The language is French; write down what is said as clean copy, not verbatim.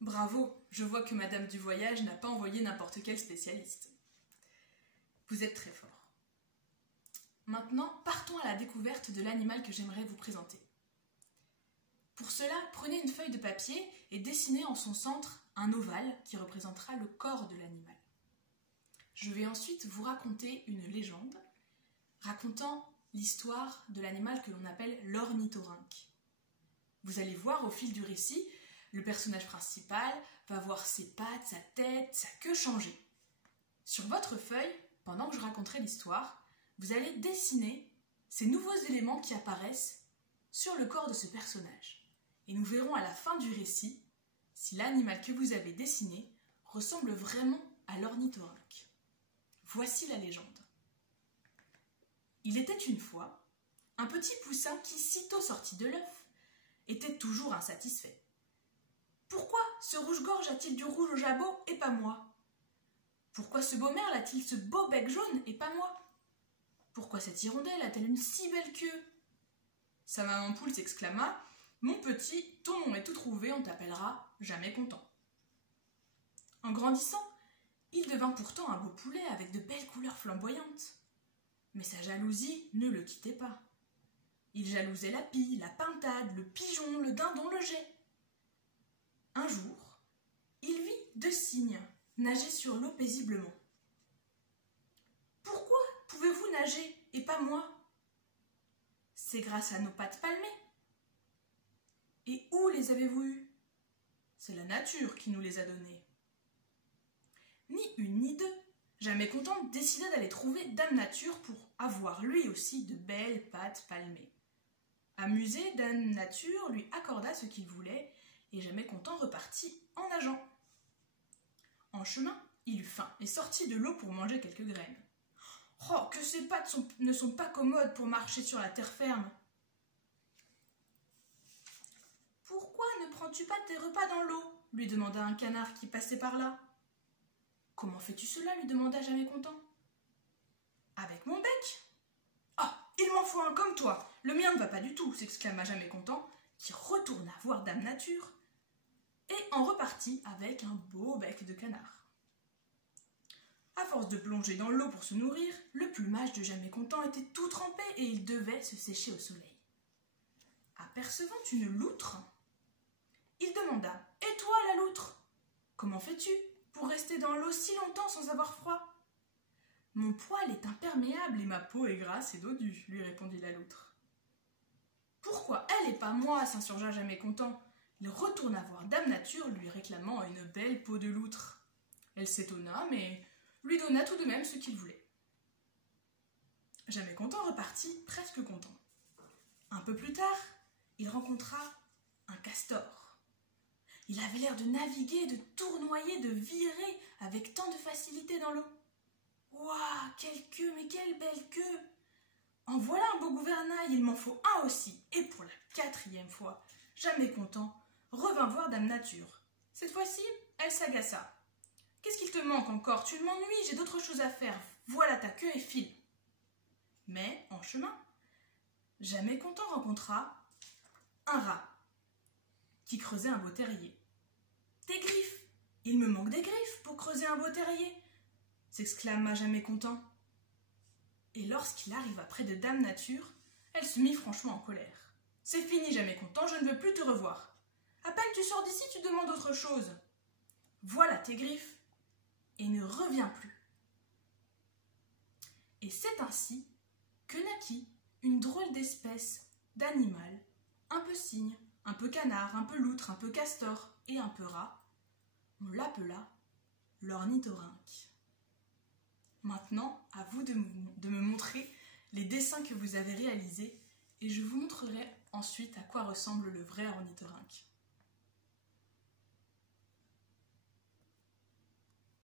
Bravo, je vois que Madame du Voyage n'a pas envoyé n'importe quel spécialiste. Vous êtes très fort. Maintenant, partons à la découverte de l'animal que j'aimerais vous présenter. Pour cela, prenez une feuille de papier et dessinez en son centre un ovale qui représentera le corps de l'animal. Je vais ensuite vous raconter une légende racontant l'histoire de l'animal que l'on appelle l'ornithorynque. Vous allez voir au fil du récit, le personnage principal va voir ses pattes, sa tête, sa queue changer. Sur votre feuille, pendant que je raconterai l'histoire, vous allez dessiner ces nouveaux éléments qui apparaissent sur le corps de ce personnage. Et nous verrons à la fin du récit si l'animal que vous avez dessiné ressemble vraiment à l'ornithorynque. Voici la légende. Il était une fois un petit poussin qui, sitôt sorti de l'œuf, était toujours insatisfait. Pourquoi ce rouge-gorge a-t-il du rouge au jabot et pas moi? Pourquoi ce beau merle a-t-il ce beau bec jaune et pas moi? Pourquoi cette hirondelle a-t-elle une si belle queue? Sa maman poule s'exclama: mon petit, ton nom est tout trouvé, on t'appellera jamais content. En grandissant, il devint pourtant un beau poulet avec de belles couleurs flamboyantes. Mais sa jalousie ne le quittait pas. Il jalousait la pie, la pintade, le pigeon, le dindon, le geai. Un jour, il vit deux cygnes nager sur l'eau paisiblement. « Pourquoi pouvez-vous nager et pas moi ? C'est grâce à nos pattes palmées. Et où les avez-vous eues ? C'est la nature qui nous les a données. » Ni une ni deux, jamais content, décida d'aller trouver Dame Nature pour avoir lui aussi de belles pattes palmées. Amusé, Dame Nature lui accorda ce qu'il voulait et jamais content repartit en nageant. En chemin, il eut faim et sortit de l'eau pour manger quelques graines. « Oh, que ces pattes ne sont pas commodes pour marcher sur la terre ferme !»« Pourquoi ne prends-tu pas tes repas dans l'eau ?» lui demanda un canard qui passait par là. « Comment fais-tu cela ?» lui demanda jamais content. « Avec mon bec. »« Ah, il m'en faut un comme toi, le mien ne va pas du tout !» s'exclama jamais content, qui retourna voir Dame Nature et en repartit avec un beau bec de canard. À force de plonger dans l'eau pour se nourrir, le plumage de jamais content était tout trempé et il devait se sécher au soleil. Apercevant une loutre, il demanda: « Et toi, la loutre, comment fais-tu pour rester dans l'eau si longtemps sans avoir froid ?»« Mon poil est imperméable et ma peau est grasse et dodue, » lui répondit la loutre. « Pourquoi elle et pas moi ?» s'insurgea jamais content. Il retourna voir Dame Nature, lui réclamant une belle peau de loutre. Elle s'étonna, mais lui donna tout de même ce qu'il voulait. Jamais content repartit presque content. Un peu plus tard, il rencontra un castor. Il avait l'air de naviguer, de tournoyer, de virer avec tant de facilité dans l'eau. « Ouah, quelle queue, mais quelle belle queue ! En voilà un beau gouvernail, il m'en faut un aussi. » Et pour la 4e fois, jamais content, revint voir Dame Nature. Cette fois-ci, elle s'agaça. « Qu'est-ce qu'il te manque encore? Tu m'ennuies, j'ai d'autres choses à faire. Voilà ta queue et file. » Mais, en chemin, jamais content rencontra un rat qui creusait un beau terrier. « Des griffes! Il me manque des griffes pour creuser un beau terrier !» s'exclama jamais content. Et lorsqu'il arriva près de Dame Nature, elle se mit franchement en colère. « C'est fini, jamais content, je ne veux plus te revoir. À peine tu sors d'ici, tu demandes autre chose. Voilà tes griffes, et ne reviens plus. » Et c'est ainsi que naquit une drôle d'espèce d'animal, un peu cygne, un peu canard, un peu loutre, un peu castor et un peu rat. On l'appela l'ornithorynque. Maintenant, à vous de me montrer les dessins que vous avez réalisés et je vous montrerai ensuite à quoi ressemble le vrai ornithorynque.